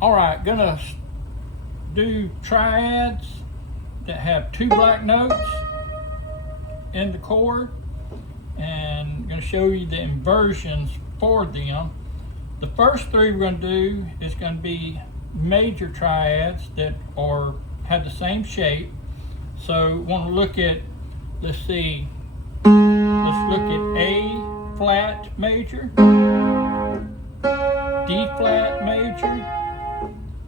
All right, gonna do triads that have 2 black notes in the chord, and I'm gonna show you the inversions for them. The first 3 we're gonna do is gonna be major triads that have the same shape. So we want to look at, let's look at A flat major, D flat major,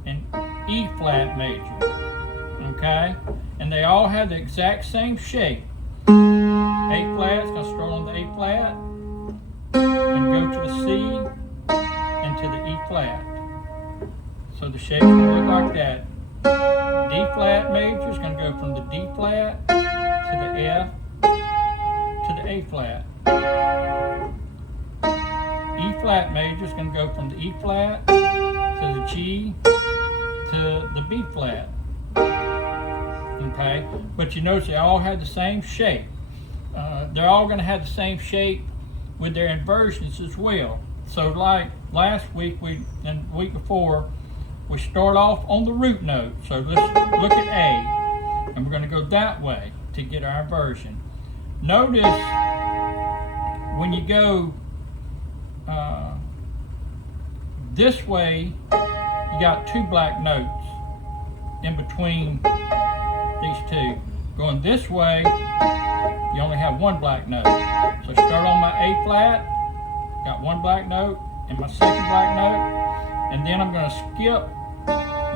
and E flat major, okay? And they all have the exact same shape. A flat is going to start on the A flat and go to the C and to the E flat. So the shape is going to look like that. D flat major is going to go from the D flat to the F to the A flat. E flat major is going to go from the E flat to the G to the B flat. Okay, but you notice they all have the same shape. They're all going to have the same shape with their inversions as well. So like last week and the week before, we start off on the root note. So let's look at A, and we're going to go that way to get our inversion. Notice when you go this way, you got 2 black notes in between these 2. Going this way, you only have 1 black note. So start on my A flat, got 1 black note, and my second black note, and then I'm going to skip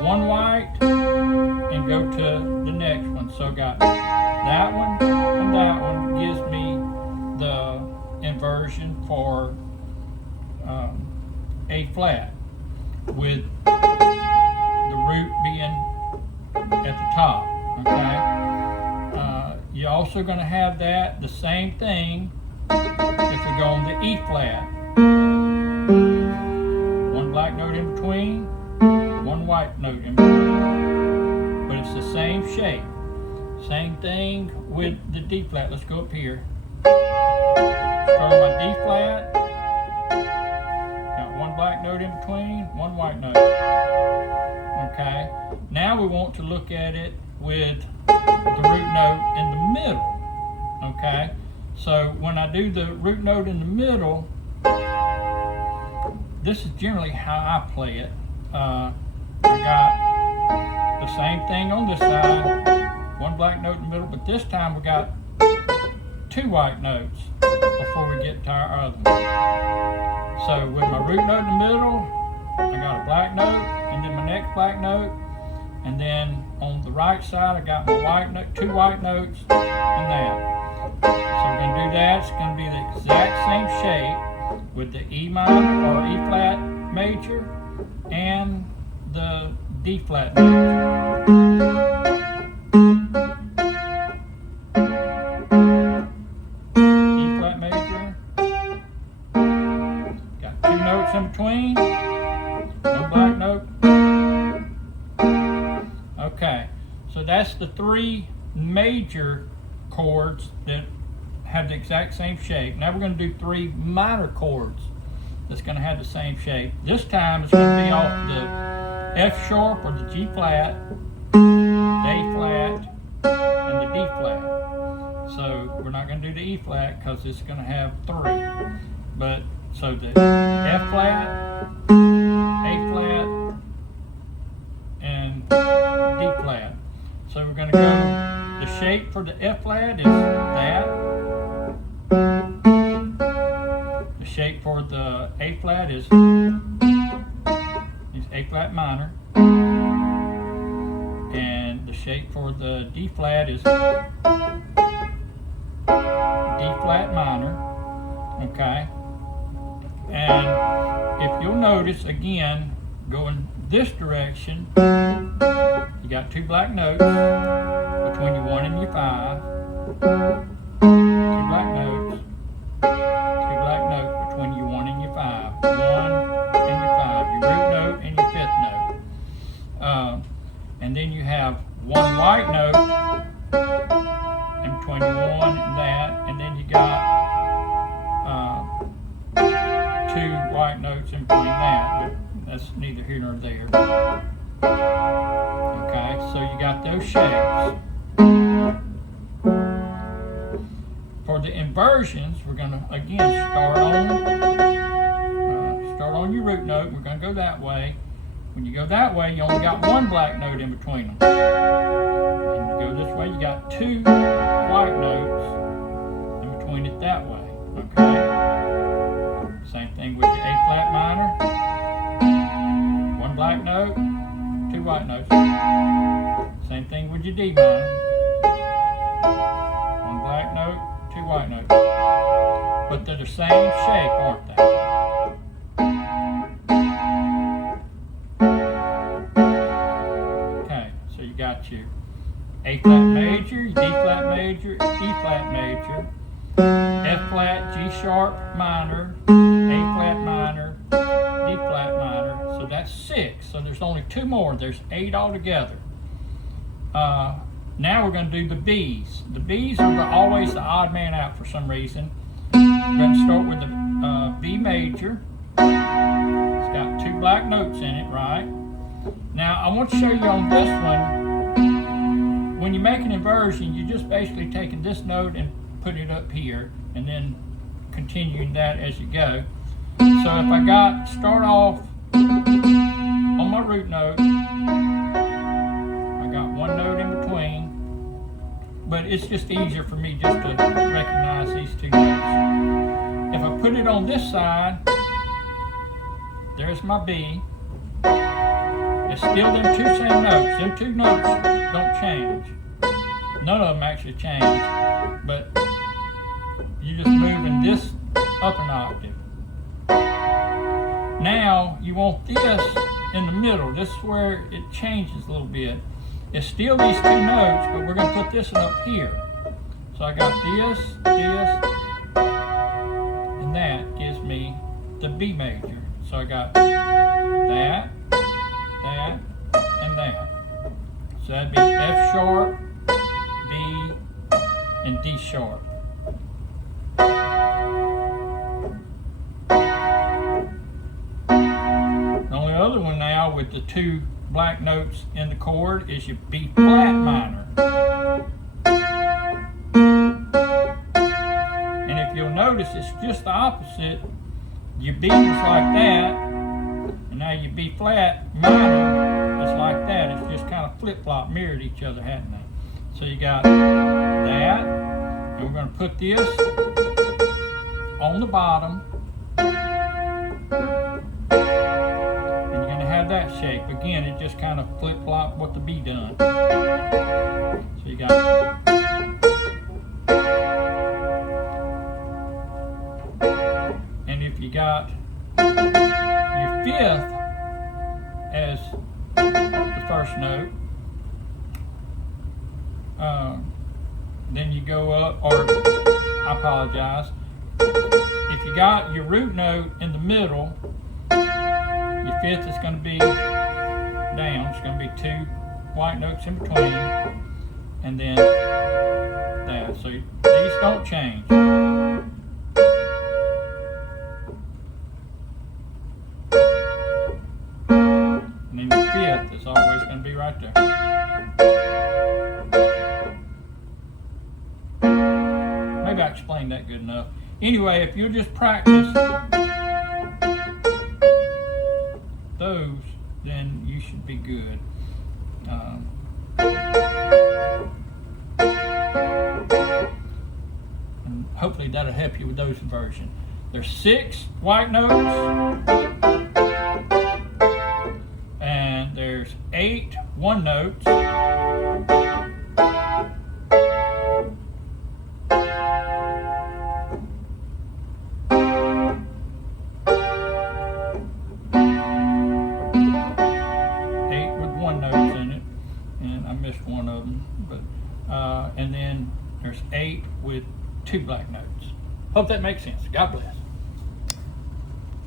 1 white and go to the next one. So I got that one and that one gives me the inversion for A flat, with the root being at the top. Okay. You're also going to have the same thing if we go on the E flat. 1 black note in between, 1 white note in between. But it's the same shape. Same thing with the D flat. Let's go up here. Start on my D flat. Got 1 black note in between, 1 white note. Okay. Now we want to look at it with the root note in the middle. Okay. So when I do the root note in the middle, this is generally how I play it. I got the same thing on this side, 1 black note in the middle, but this time we got 2 white notes before we get to our other one. So with my root note in the middle, I got a black note, and then my next black note, and then on the right side I got my white note, 2 white notes, and that. So we're going to do that. It's going to be the exact same shape with the E minor or E flat major and the D flat major. E flat major. Got 2 notes in between. 1 black note. Okay, so that's the 3 major chords that have the exact same shape. Now we're going to do 3 minor chords that's going to have the same shape. This time it's going to be off the F sharp or the G flat, the A flat, and the D flat. So we're not going to do the E flat because it's going to have 3. But so the F flat, A flat, and D flat. So we're going to go, the shape for the F flat is that. The shape for the A flat is A flat minor. And the shape for the D flat is D flat minor. Okay. And if you'll notice, again, going this direction, you got 2 black notes between your 1 and your 5. 2 black notes. 2 black notes between your 1 and your 5. 1 and your 5. Your root note and your 5th note. And then you have 1 white note in between your 1 and that. And then you got 2 white notes in between. between that, but that's neither here nor there. Okay, so you got those shapes. For the inversions, we're going to again start on your root note. We're going to go that way. When you go that way, you only got one black note in between them. And you go this way, you got two white notes in between it that way. Okay. Same thing with your A flat minor. One black note, two white notes. Same thing with your D minor. One black note, two white notes. But they're the same shape, aren't they? Okay, so you got your A flat major, your D flat major, E flat major, F flat, G sharp minor, A flat minor, D flat minor. So that's 6. So there's only 2 more. There's 8 altogether. Now we're going to do the B's. The B's are always the odd man out for some reason. We're going to start with the B major. It's got 2 black notes in it, right? Now I want to show you on this one, when you make an inversion, you're just basically taking this note and putting it up here, and then continuing that as you go. So if I start off on my root note, I got one note in between, but it's just easier for me just to recognize these 2 notes. If I put it on this side, there's my B. It's still them 2 same notes. Them 2 notes don't change. None of them actually change, but you're just moving this up an octave. Now you want this in the middle. This is where it changes a little bit. It's still these 2 notes, but we're going to put this one up here. So I got this, and that gives me the B major. So I got that, and that. So that'd be F sharp, B, and D sharp. The only other one now with the 2 black notes in the chord is your B flat minor. And if you'll notice, it's just the opposite. Your B was like that, and now your B flat minor is like that. It's just kind of flip-flop, mirrored each other, hadn't they? So you got that, and we're going to put this on the bottom, and you're going to have that shape. Again, it just kind of flip-flop what the B done. So you got you got your 5th as the first note, then you go up, or I apologize, if you got your root note in the middle, your 5th is going to be down. It's going to be 2 white notes in between, and then that. So these don't change. And then the 5th is always going to be right there. Maybe I explained that good enough. Anyway, if you just practice those, then you should be good. And hopefully that'll help you with those inversions. There's 6 white notes, and there's 8 one notes, missed one of them, but and then there's 8 with 2 black notes. Hope that makes sense. God bless.